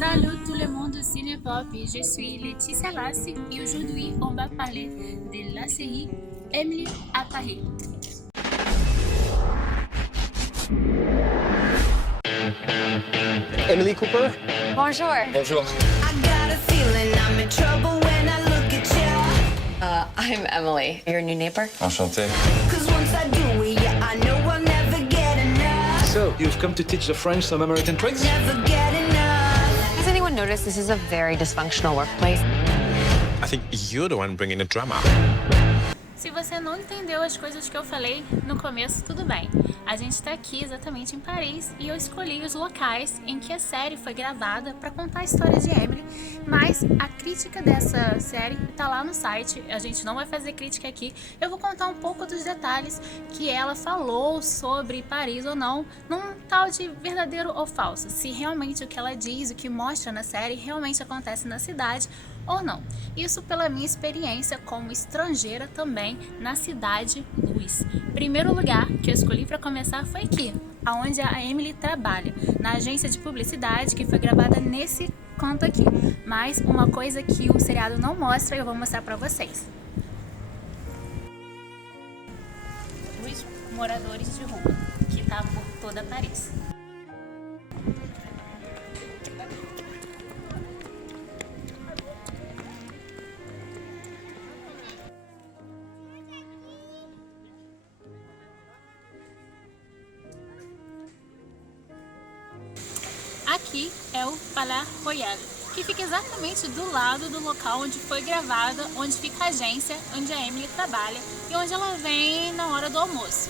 Salut tout le monde Cinépop, je suis Laetitia Lassi et aujourd'hui on va parler de la série Emily à Paris. Emily Cooper? Bonjour. Bonjour. I got a feeling I'm in trouble when I look at you. I'm Emily, your new neighbor. Enchanté. Cause once I do it, yeah, I know I'll never get enough. So, you've come to teach the French some American tricks? Never get enough. Has anyone noticed this is a very dysfunctional workplace? I think you're the one bringing the drama. Se você não entendeu as coisas que eu falei no começo, tudo bem. A gente está aqui exatamente em Paris e eu escolhi os locais em que a série foi gravada para contar a história de Emily, mas a crítica dessa série está lá no site, a gente não vai fazer crítica aqui, eu vou contar um pouco dos detalhes que ela falou sobre Paris ou não, num tal de verdadeiro ou falso, se realmente o que ela diz, o que mostra na série realmente acontece na cidade ou não. Isso pela minha experiência como estrangeira também na Cidade Luz. Primeiro lugar que eu escolhi para começar foi aqui, aonde a Emily trabalha, na agência de publicidade que foi gravada nesse canto aqui. Mas uma coisa que o seriado não mostra, eu vou mostrar para vocês. Os moradores de rua, que tá por toda Paris. Aqui é o Palais Royal, que fica exatamente do lado do local onde foi gravada, onde fica a agência, onde a Emily trabalha e onde ela vem na hora do almoço.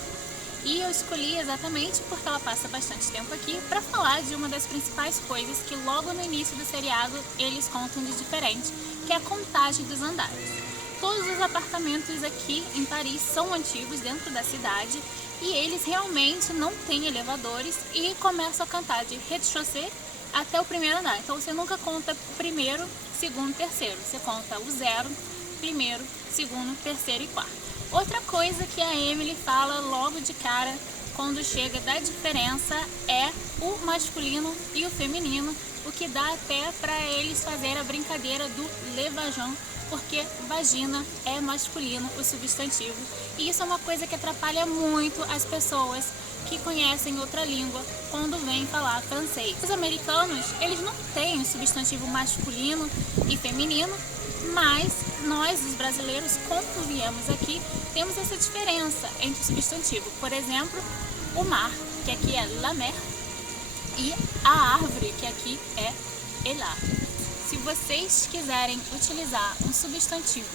E eu escolhi exatamente porque ela passa bastante tempo aqui para falar de uma das principais coisas que logo no início do seriado eles contam de diferente, que é a contagem dos andares. Todos os apartamentos aqui em Paris são antigos dentro da cidade e eles realmente não têm elevadores e começam a cantar de rez-de-chaussée até o primeiro andar. Então você nunca conta primeiro, segundo, terceiro. Você conta o zero, primeiro, segundo, terceiro e quarto. Outra coisa que a Emily fala logo de cara quando chega da diferença é o masculino e o feminino, o que dá até para eles fazerem a brincadeira do le vagin, porque vagina é masculino, o substantivo. E isso é uma coisa que atrapalha muito as pessoas que conhecem outra língua quando vêm falar francês. Os americanos, eles não têm o substantivo masculino e feminino, mas nós, os brasileiros, quando viemos aqui, temos essa diferença entre o substantivo. Por exemplo, o mar, que aqui é la mer, e a árvore, que aqui é el arbre. Se vocês quiserem utilizar um substantivo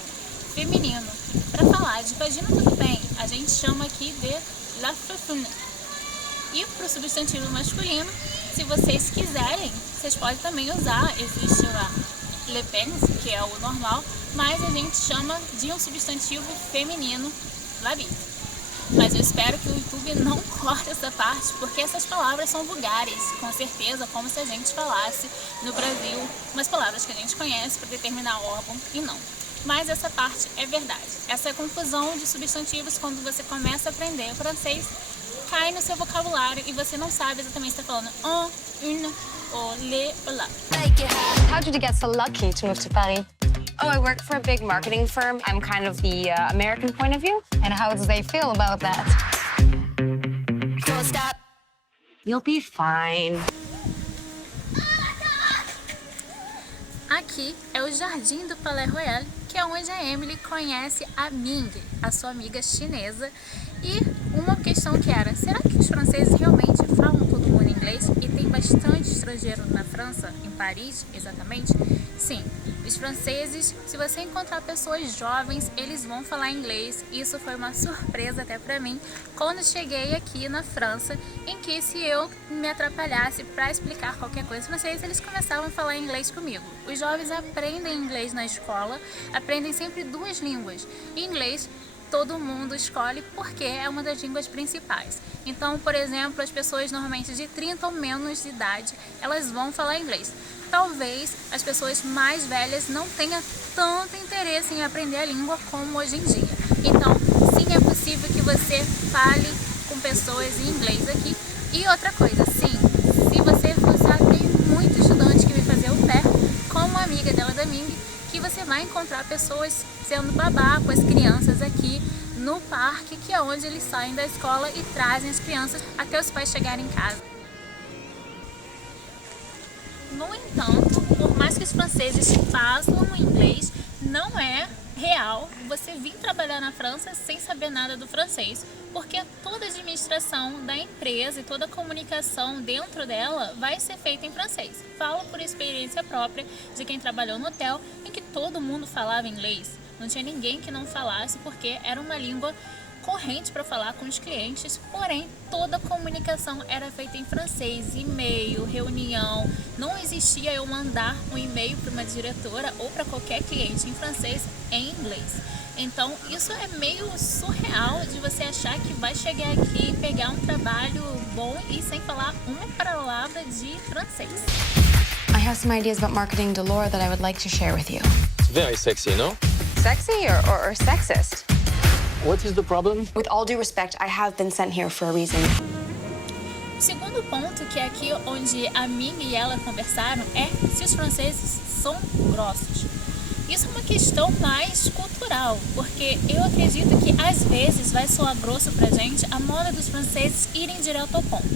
feminino para falar de vagina, tudo bem, a gente chama aqui de la fefune. E para o substantivo masculino, se vocês quiserem, vocês podem também usar, existe lá le pénis, que é o normal, mas a gente chama de um substantivo feminino la bite. Mas eu espero que o YouTube não corte essa parte, porque essas palavras são vulgares, com certeza, como se a gente falasse no Brasil umas palavras que a gente conhece para determinar órgão e não. Mas essa parte é verdade. Essa confusão de substantivos, quando você começa a aprender francês, cai no seu vocabulário e você não sabe exatamente se está falando un, une, ou le, ou la. How did you get so lucky to move to Paris? Oh, I work for a big marketing firm. I'm kind of the American point of view. And how do they feel about that? Don't stop. You'll be fine. Aqui é o Jardim do Palais Royal, que é onde a Emily conhece a Ming, a sua amiga chinesa. E uma questão que era, será que os franceses realmente falam todo mundo inglês? E tem bastante estrangeiro na França, em Paris, exatamente? Sim, os franceses, se você encontrar pessoas jovens, eles vão falar inglês. Isso foi uma surpresa até pra mim, quando cheguei aqui na França, em que se eu me atrapalhasse para explicar qualquer coisa em francês, eles começavam a falar inglês comigo. Os jovens aprendem inglês na escola, aprendem sempre duas línguas. Inglês, todo mundo escolhe porque é uma das línguas principais. Então, por exemplo, as pessoas normalmente de 30 ou menos de idade, elas vão falar inglês. Talvez as pessoas mais velhas não tenham tanto interesse em aprender a língua como hoje em dia. Então, sim, é possível que você fale com pessoas em inglês aqui. E outra coisa, sim, se você tem muito estudante que vem fazer o vai encontrar pessoas sendo babá com as crianças aqui no parque, que é onde eles saem da escola e trazem as crianças até os pais chegarem em casa. No entanto, por mais que os franceses façam inglês, não é real você vir trabalhar na França sem saber nada do francês, porque toda a administração da empresa e toda a comunicação dentro dela vai ser feita em francês. Falo por experiência própria de quem trabalhou no hotel em que todo mundo falava inglês. Não tinha ninguém que não falasse, porque era uma língua corrente para falar com os clientes, porém toda a comunicação era feita em francês, e-mail, reunião. Não existia eu mandar um e-mail para uma diretora ou para qualquer cliente em francês em inglês. Então isso é meio surreal de você achar que vai chegar aqui e pegar um trabalho bom e sem falar uma palavra de francês. I have some ideas about marketing to Laura that I would like to share with you. It's very sexy, no? Sexy or sexist? What is the problem? With all due respect, I have been sent here for a reason. O segundo ponto, que é aqui onde a Ming e ela conversaram, é se os franceses são grossos. Isso é uma questão mais cultural, porque eu acredito que às vezes vai soar grosso pra gente a moda dos franceses irem direto ao ponto.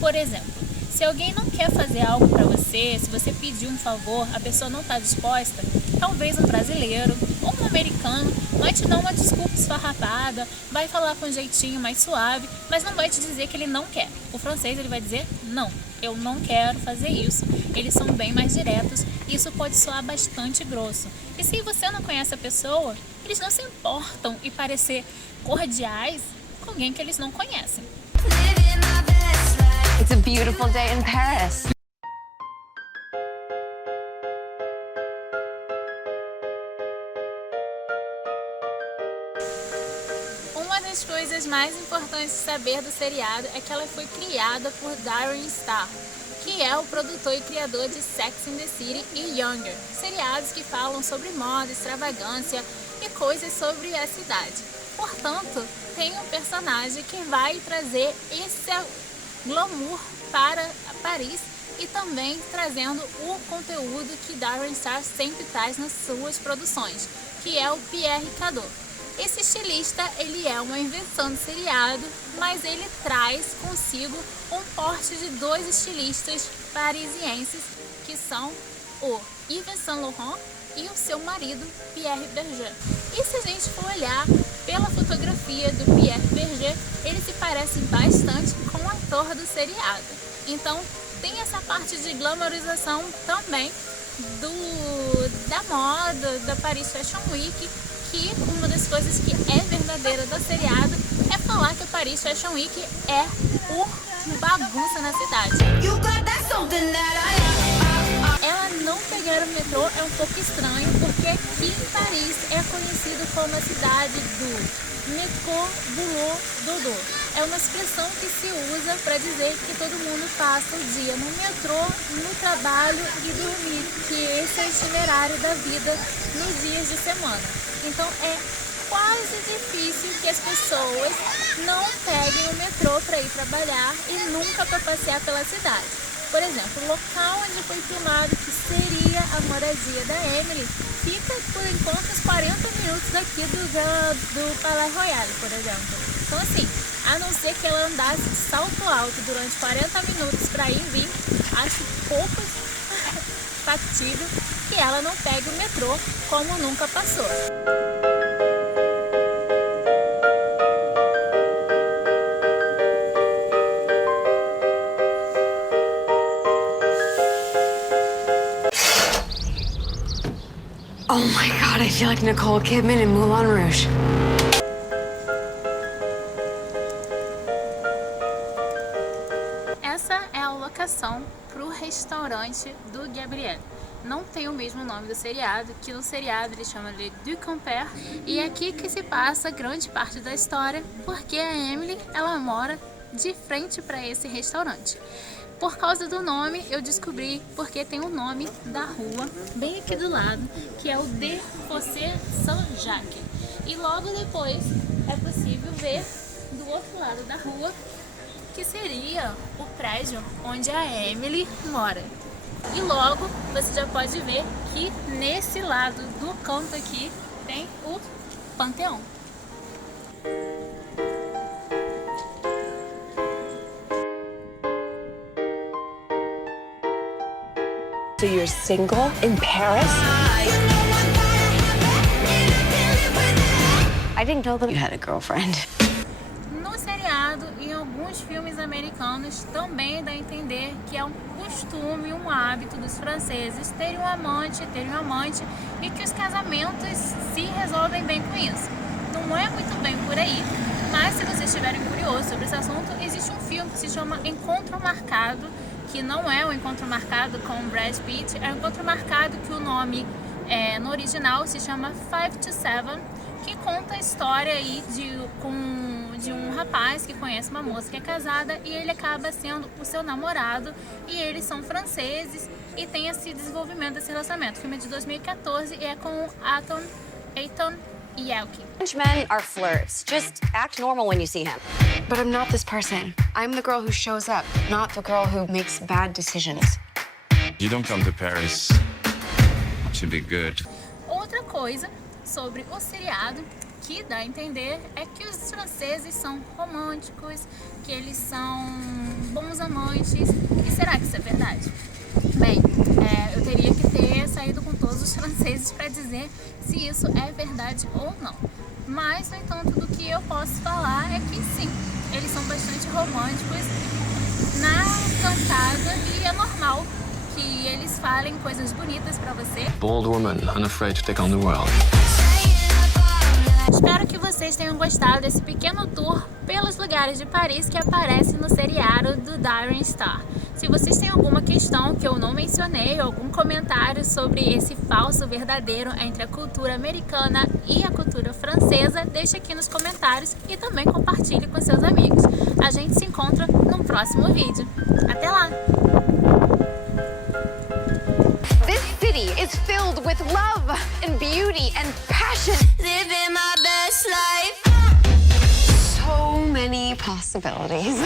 Por exemplo, se alguém não quer fazer algo pra você, se você pedir um favor, a pessoa não está disposta, talvez um brasileiro ou um americano vai te dar uma desculpa esfarrapada, vai falar com um jeitinho mais suave, mas não vai te dizer que ele não quer. O francês ele vai dizer, não, eu não quero fazer isso. Eles são bem mais diretos e isso pode soar bastante grosso. E se você não conhece a pessoa, eles não se importam em parecer cordiais com alguém que eles não conhecem. It's a beautiful day in Paris. Uma das coisas mais importantes de saber do seriado é que ela foi criada por Darren Star, que é o produtor e criador de Sex and the City e Younger, seriados que falam sobre moda, extravagância e coisas sobre a cidade. Portanto, tem um personagem que vai trazer esse glamour para Paris e também trazendo o conteúdo que Darren Star sempre traz nas suas produções, que é o Pierre Cardin. Esse estilista, ele é uma invenção do seriado, mas ele traz consigo um porte de dois estilistas parisienses, que são o Yves Saint Laurent e o seu marido, Pierre Berger. E se a gente for olhar pela fotografia do Pierre Berger, ele se parece bastante com o ator do seriado. Então tem essa parte de glamorização também da moda, da Paris Fashion Week, que uma das coisas que é verdadeira do seriado é falar que o Paris Fashion Week é o bagunça na cidade. Ela não pegar o metrô é um pouco estranho, porque aqui em Paris é conhecido como a cidade do métro, boulot, dodo. É uma expressão que se usa para dizer que todo mundo passa o dia no metrô, no trabalho e dormir, que esse é o itinerário da vida nos dias de semana. Então é quase difícil que as pessoas não peguem o metrô para ir trabalhar e nunca para passear pela cidade. Por exemplo, o local onde foi filmado, que seria a moradia da Emily, fica por enquanto uns 40 minutos daqui do Palais Royal, por exemplo. Então assim, a não ser que ela andasse de salto alto durante 40 minutos para ir e vir, acho pouco factível que ela não pegue o metrô como nunca passou. Oh my God, I feel like Nicole Kidman in Moulin Rouge. Essa é a locação para o restaurante do Gabriel. Não tem o mesmo nome do seriado, que no seriado ele chama de Du Camper, e é aqui que se passa grande parte da história, porque a Emily, ela mora de frente para esse restaurante. Por causa do nome, eu descobri porque tem o nome da rua bem aqui do lado, que é o de Fossé Saint-Jacques. E logo depois é possível ver do outro lado da rua, que seria o prédio onde a Emily mora. E logo você já pode ver que nesse lado do canto aqui tem o Panteão. So you're single in Paris? I didn't know that you had a girlfriend. No seriado e em alguns filmes americanos também dá a entender que é um costume, um hábito dos franceses terem um amante e que os casamentos se resolvem bem com isso. Não é muito bem por aí, mas se vocês estiverem curiosos sobre esse assunto, existe um filme que se chama Encontro Marcado, que não é um encontro marcado com Brad Pitt, é um encontro marcado que o nome no original se chama 5 to 7, que conta a história aí de um rapaz que conhece uma moça que é casada e ele acaba sendo o seu namorado e eles são franceses e tem esse desenvolvimento desse relacionamento. O filme é de 2014 e é com Ethan Yelke. French men are flirts. Just act normal when you see him. But I'm not this person. I'm the girl who shows up, not the girl who makes bad decisions. You don't come to Paris to be good. Outra coisa sobre o seriado que dá a entender é que os franceses são românticos, que eles são bons amantes. E será que isso é verdade? Bem, eu teria que ter saído com todos os franceses para dizer se isso é verdade ou não. Mas, no entanto, do que eu posso falar é que sim, eles são bastante românticos na cantada e é normal que eles falem coisas bonitas para você. Bold woman, unafraid to take on the world. Espero que vocês tenham gostado desse pequeno tour pelos lugares de Paris que aparece no seriado do Darren Star. Se vocês têm alguma questão que eu não mencionei, algum comentário sobre esse falso verdadeiro entre a cultura americana e a cultura francesa, deixe aqui nos comentários e também compartilhe com seus amigos. A gente se encontra no próximo vídeo. Até lá! This city is filled with love and beauty and passion. Living my best life. So many possibilities.